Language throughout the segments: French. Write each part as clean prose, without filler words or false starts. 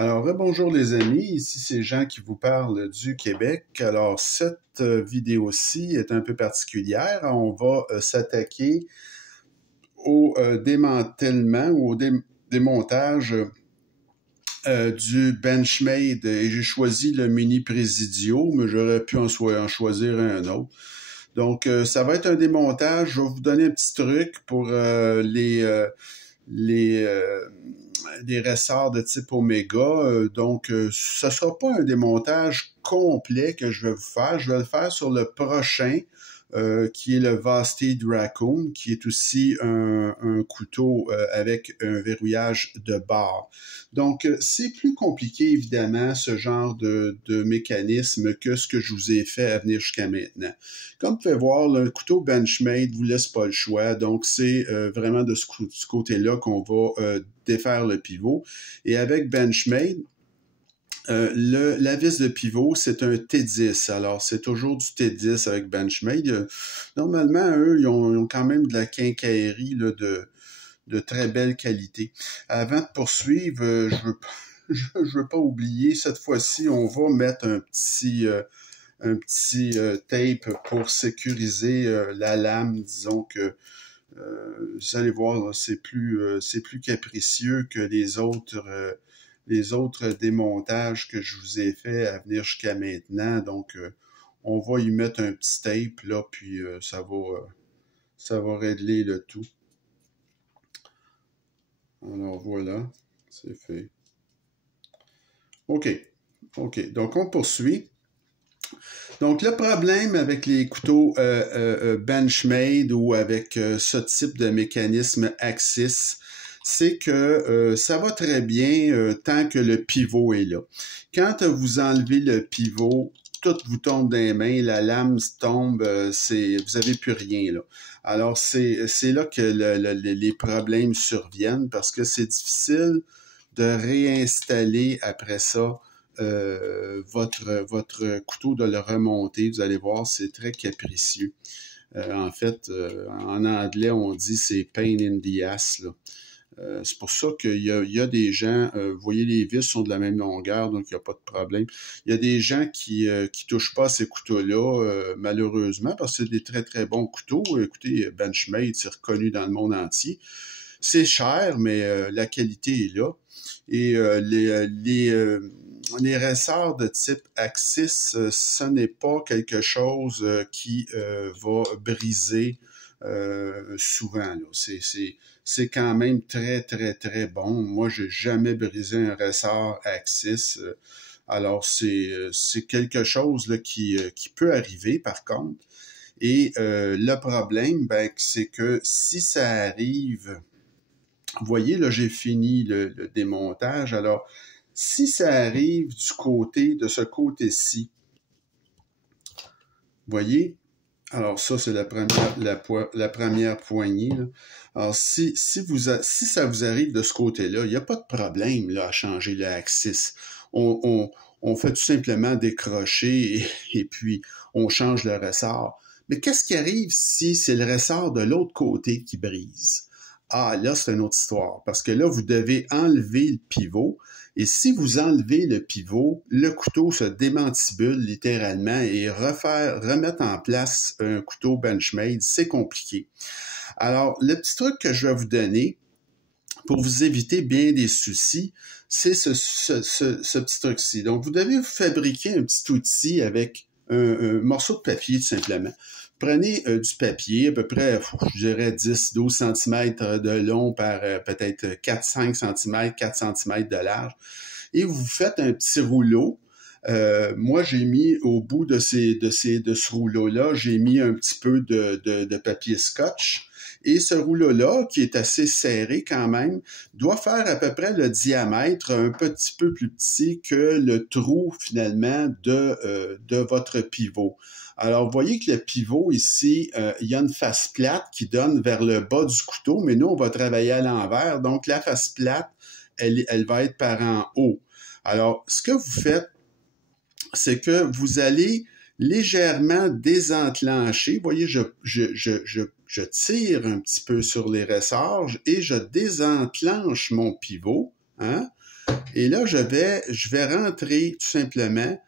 Alors, bonjour les amis, ici c'est Jean qui vous parle du Québec. Alors, cette vidéo-ci est un peu particulière. On va s'attaquer au démantèlement ou au démontage du Benchmade. Et j'ai choisi le Mini Presidio, mais j'aurais pu en choisir un autre. Donc, ça va être un démontage. Je vais vous donner un petit truc pour des ressorts de type Omega. Donc, ce ne sera pas un démontage complet que je vais vous faire. Je vais le faire sur le prochain, qui est le Vasty Raccoon, qui est aussi un couteau avec un verrouillage de barre. Donc, c'est plus compliqué, évidemment, ce genre de mécanisme que ce que je vous ai fait à venir jusqu'à maintenant. Comme vous pouvez voir, le couteau Benchmade ne vous laisse pas le choix. Donc, c'est vraiment de ce côté-là qu'on va défaire le pivot. Et avec Benchmade, la vis de pivot, c'est un T10. Alors, c'est toujours du T10 avec Benchmade. Normalement, eux, ils ont quand même de la quincaillerie là, de très belle qualité. Avant de poursuivre, je veux pas oublier, cette fois-ci, on va mettre un petit tape pour sécuriser la lame. Disons que vous allez voir, c'est plus capricieux que les autres démontages que je vous ai fait à venir jusqu'à maintenant. Donc, on va y mettre un petit tape, là, puis ça va régler le tout. Alors, voilà, c'est fait. OK. Donc, on poursuit. Donc, le problème avec les couteaux Benchmade ou avec ce type de mécanisme Axis, c'est que ça va très bien tant que le pivot est là. Quand vous enlevez le pivot, tout vous tombe dans les mains, la lame tombe, vous n'avez plus rien là. Alors, c'est là que les problèmes surviennent parce que c'est difficile de réinstaller après ça votre couteau, de le remonter. Vous allez voir, c'est très capricieux. En fait, en anglais, on dit c'est pain in the ass, là. C'est pour ça qu'il y a des gens, vous voyez, les vis sont de la même longueur, donc il n'y a pas de problème. Il y a des gens qui touchent pas à ces couteaux-là, malheureusement, parce que c'est des très, très bons couteaux. Écoutez, Benchmade, c'est reconnu dans le monde entier. C'est cher, mais la qualité est là. Et les ressorts de type Axis, ce n'est pas quelque chose qui va briser souvent. C'est quand même très, très, très bon. Moi, j'ai jamais brisé un ressort Axis. Alors, c'est quelque chose là, qui peut arriver, par contre. Et le problème, ben, c'est que si ça arrive, vous voyez, là, j'ai fini le démontage. Alors, si ça arrive de ce côté-ci, vous voyez, alors ça, c'est la première poignée, là. Alors, si ça vous arrive de ce côté-là, il n'y a pas de problème là, à changer le axis. On fait tout simplement décrocher et puis on change le ressort. Mais qu'est-ce qui arrive si c'est le ressort de l'autre côté qui brise? Ah, là, c'est une autre histoire. Parce que là, vous devez enlever le pivot. Et si vous enlevez le pivot, le couteau se démantibule littéralement et remettre en place un couteau Benchmade, c'est compliqué. Alors, le petit truc que je vais vous donner pour vous éviter bien des soucis, c'est ce petit truc-ci. Donc, vous devez vous fabriquer un petit outil avec un morceau de papier, tout simplement. Prenez du papier, à peu près, je dirais 10-12 cm de long par peut-être 4-5 cm, 4 cm de large, et vous faites un petit rouleau. Moi, j'ai mis au bout de ce rouleau-là, j'ai mis un petit peu de papier scotch. Et ce rouleau-là, qui est assez serré quand même, doit faire à peu près le diamètre un petit peu plus petit que le trou, finalement, de votre pivot. Alors, vous voyez que le pivot ici, il y a une face plate qui donne vers le bas du couteau, mais nous, on va travailler à l'envers. Donc, la face plate, elle va être par en haut. Alors, ce que vous faites, c'est que vous allez légèrement désenclencher. Vous voyez, je tire un petit peu sur les ressorts et je désenclenche mon pivot. Hein? Et là, je vais rentrer tout simplement,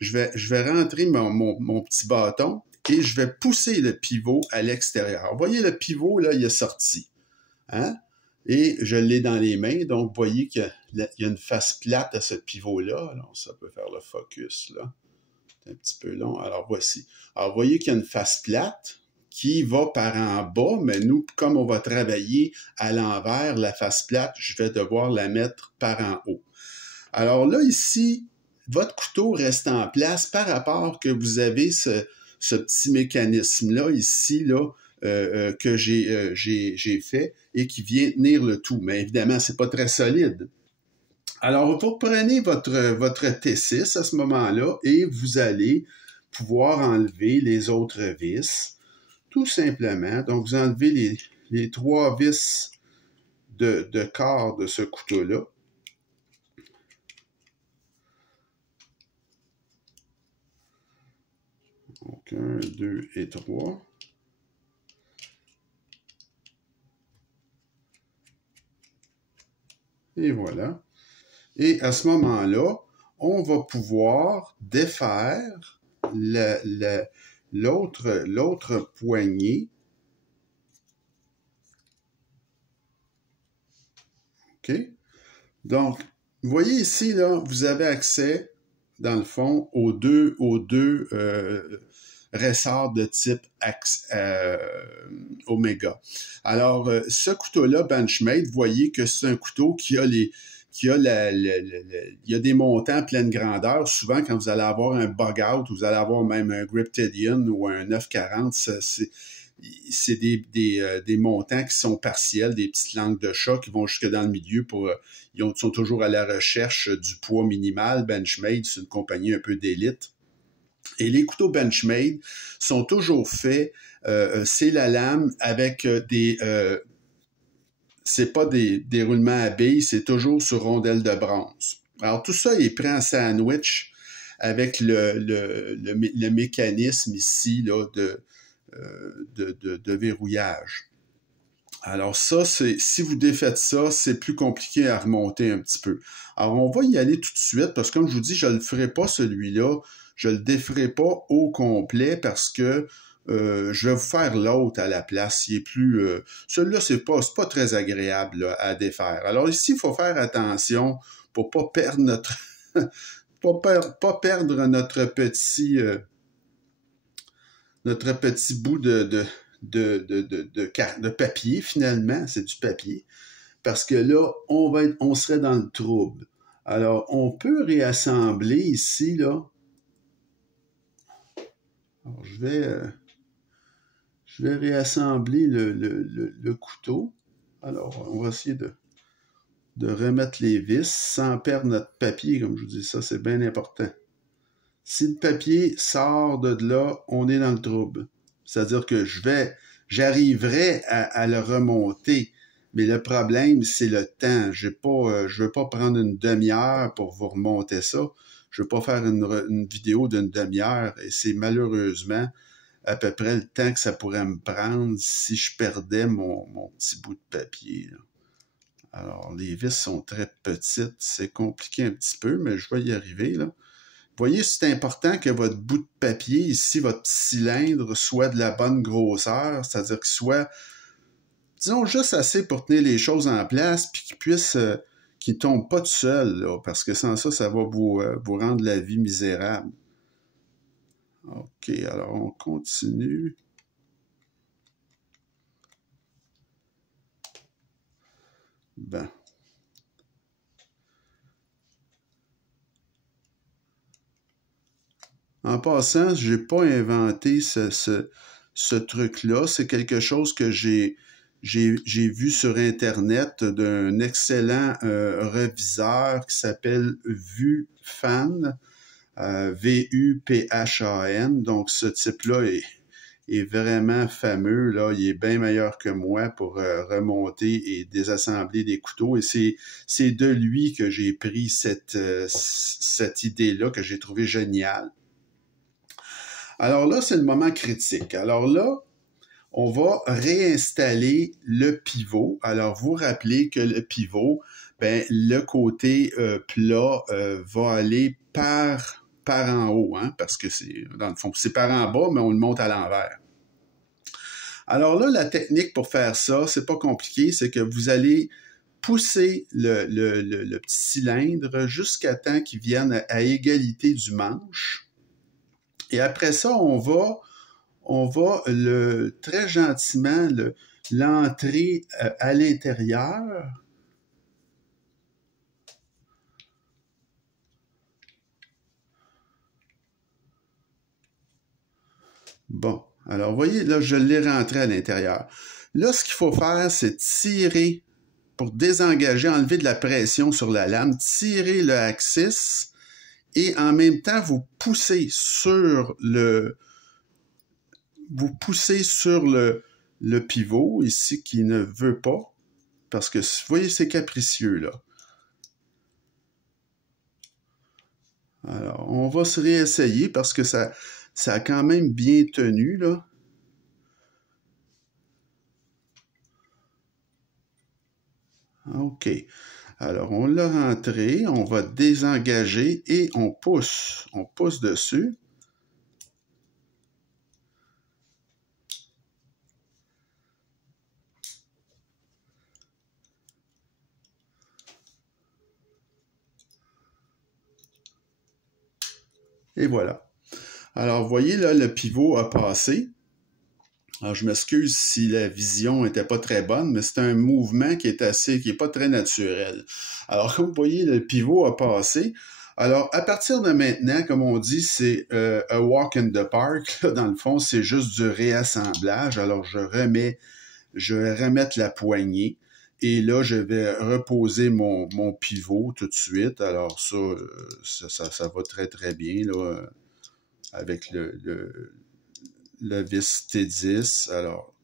je vais rentrer mon petit bâton et je vais pousser le pivot à l'extérieur. Vous voyez, le pivot, là, il est sorti. Hein? Et je l'ai dans les mains, donc vous voyez qu'il y a une face plate à ce pivot-là. Alors, ça peut faire le focus, là. C'est un petit peu long. Alors, voici. Alors, vous voyez qu'il y a une face plate qui va par en bas, mais nous, comme on va travailler à l'envers, la face plate, je vais devoir la mettre par en haut. Alors là, ici, votre couteau reste en place par rapport que vous avez ce petit mécanisme-là, ici, là, que j'ai fait et qui vient tenir le tout. Mais évidemment, c'est pas très solide. Alors, vous prenez votre T6 à ce moment-là et vous allez pouvoir enlever les autres vis, tout simplement. Donc, vous enlevez les 3 vis de quart de ce couteau-là. Donc, 1, 2 et 3. Et voilà. Et à ce moment-là, on va pouvoir défaire l'autre poignée. OK? Donc, vous voyez ici, là, vous avez accès, dans le fond, aux deux ressorts de type Omega. Alors, ce couteau-là, Benchmade, vous voyez que c'est un couteau qui a il y a des montants pleine grandeur. Souvent, quand vous allez avoir un bug-out, vous allez avoir même un Griptilian ou un 940, c'est des montants qui sont partiels, des petites langues de chat qui vont jusque dans le milieu ils sont toujours à la recherche du poids minimal. Benchmade, c'est une compagnie un peu d'élite. Et les couteaux Benchmade sont toujours faits, c'est la lame avec c'est pas des roulements à billes, c'est toujours sur rondelle de bronze. Alors tout ça est pris en sandwich avec le mécanisme ici là, de verrouillage. Alors ça, si vous défaites ça, c'est plus compliqué à remonter un petit peu. Alors on va y aller tout de suite parce que comme je vous dis, je ne le ferai pas celui-là, je le déferai pas au complet parce que je vais vous faire l'autre à la place. Il est plus. Celui-là, c'est pas très agréable là, à défaire. Alors ici, il faut faire attention pour pas perdre notre pas perdre notre petit bout de papier, finalement. C'est du papier. Parce que là, on serait dans le trouble. Alors, on peut réassembler ici, là. Alors, je vais réassembler le couteau. Alors, on va essayer de remettre les vis sans perdre notre papier, comme je vous dis. Ça, c'est bien important. Si le papier sort de là, on est dans le trouble. C'est-à-dire que j'arriverai à le remonter. Mais le problème, c'est le temps. Je veux pas prendre une demi-heure pour vous remonter ça. Je veux pas faire une vidéo d'une demi-heure. Et c'est malheureusement à peu près le temps que ça pourrait me prendre si je perdais mon petit bout de papier, là. Alors, les vis sont très petites. C'est compliqué un petit peu, mais je vais y arriver, là. Vous voyez, c'est important que votre bout de papier, ici, votre petit cylindre, soit de la bonne grosseur, c'est-à-dire qu'il soit, disons, juste assez pour tenir les choses en place, puis qu'il ne tombe pas tout seul, là, parce que sans ça, ça va vous rendre la vie misérable. OK, alors on continue. Ben. En passant, je n'ai pas inventé ce truc-là. C'est quelque chose que j'ai vu sur Internet d'un excellent reviseur qui s'appelle Vuphan, V-U-P-H-A-N. Donc, ce type-là est vraiment fameux. Là. Il est bien meilleur que moi pour remonter et désassembler des couteaux. Et c'est de lui que j'ai pris cette idée-là que j'ai trouvée géniale. Alors là, c'est le moment critique. Alors là, on va réinstaller le pivot. Alors, vous rappelez que le pivot, ben le côté plat va aller par en haut, hein, parce que c'est, dans le fond, c'est par en bas, mais on le monte à l'envers. Alors là, la technique pour faire ça, c'est pas compliqué, c'est que vous allez pousser le petit cylindre jusqu'à temps qu'il vienne à égalité du manche. Et après ça, on va très gentiment l'entrer à l'intérieur. Bon, alors vous voyez, là, je l'ai rentré à l'intérieur. Là, ce qu'il faut faire, c'est tirer pour désengager, enlever de la pression sur la lame, tirer le axis et en même temps, vous poussez sur le pivot ici qui ne veut pas, parce que vous voyez, c'est capricieux là. Alors, on va se réessayer parce que ça a quand même bien tenu là. OK. Alors, on l'a rentré, on va désengager et on pousse. On pousse dessus. Et voilà. Alors, vous voyez, là, le pivot a passé. Alors, je m'excuse si la vision n'était pas très bonne, mais c'est un mouvement qui est pas très naturel. Alors, comme vous voyez, le pivot a passé. Alors, à partir de maintenant, comme on dit, c'est a walk in the park. Là, dans le fond, c'est juste du réassemblage. Alors, je vais remettre la poignée. Et là, je vais reposer mon pivot tout de suite. Alors, ça va très, très bien, là, avec le vis T10. Alors,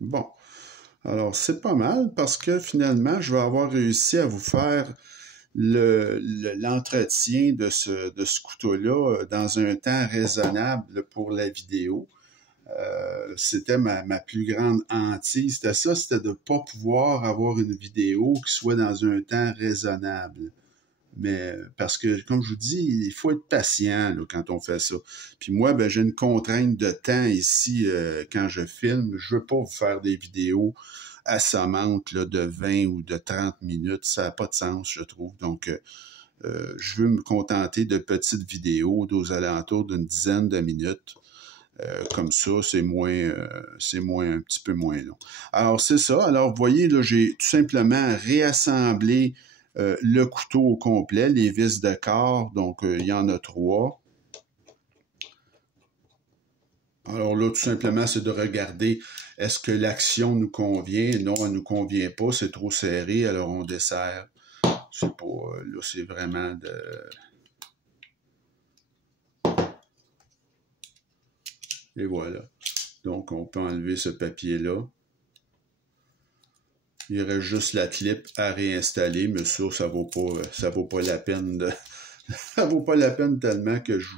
bon. Alors, c'est pas mal parce que finalement, je vais avoir réussi à vous faire l'entretien de ce couteau-là dans un temps raisonnable pour la vidéo. C'était ma plus grande hantise. C'était de ne pas pouvoir avoir une vidéo qui soit dans un temps raisonnable. Mais parce que, comme je vous dis, il faut être patient là, quand on fait ça. Puis moi, ben, j'ai une contrainte de temps ici quand je filme. Je veux pas vous faire des vidéos assommante là, de 20 ou de 30 minutes. Ça n'a pas de sens, je trouve. Donc, je veux me contenter de petites vidéos aux alentours d'une dizaine de minutes. Comme ça, c'est un petit peu moins long. Alors, c'est ça. Alors, vous voyez, là, j'ai tout simplement réassemblé le couteau au complet, les vis de corps. Donc, il y en a 3. Alors là, tout simplement, c'est de regarder est-ce que l'action nous convient. Non, elle ne nous convient pas, c'est trop serré, alors on desserre. C'est pas, là, c'est vraiment de... Et voilà. Donc, on peut enlever ce papier-là. Il reste juste la clip à réinstaller, mais ça vaut pas la peine de... ça vaut pas la peine tellement que je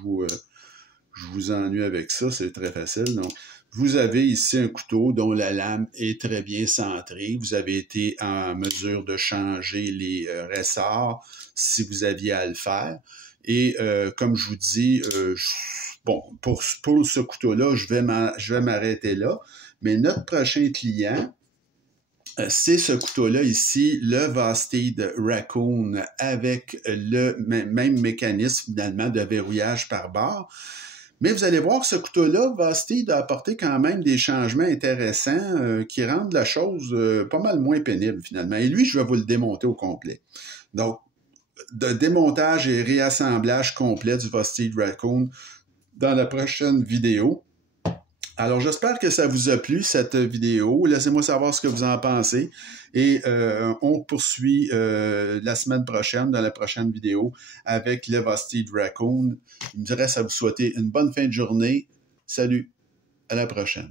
vous ennuie avec ça, c'est très facile. Donc, vous avez ici un couteau dont la lame est très bien centrée. Vous avez été en mesure de changer les ressorts si vous aviez à le faire. Et comme je vous dis, bon, pour ce couteau-là, je vais m'arrêter là. Mais notre prochain client, c'est ce couteau-là ici, le Vostede Raccoon, avec le même mécanisme finalement de verrouillage par barre. Mais vous allez voir, ce couteau-là, Vostede a apporté quand même des changements intéressants qui rendent la chose pas mal moins pénible finalement. Et lui, je vais vous le démonter au complet. Donc, de démontage et réassemblage complet du Vostede Raccoon dans la prochaine vidéo. Alors, j'espère que ça vous a plu, cette vidéo. Laissez-moi savoir ce que vous en pensez. Et on poursuit la semaine prochaine, dans la prochaine vidéo, avec le Vostede Raccoon. Il me reste à vous souhaiter une bonne fin de journée. Salut, à la prochaine.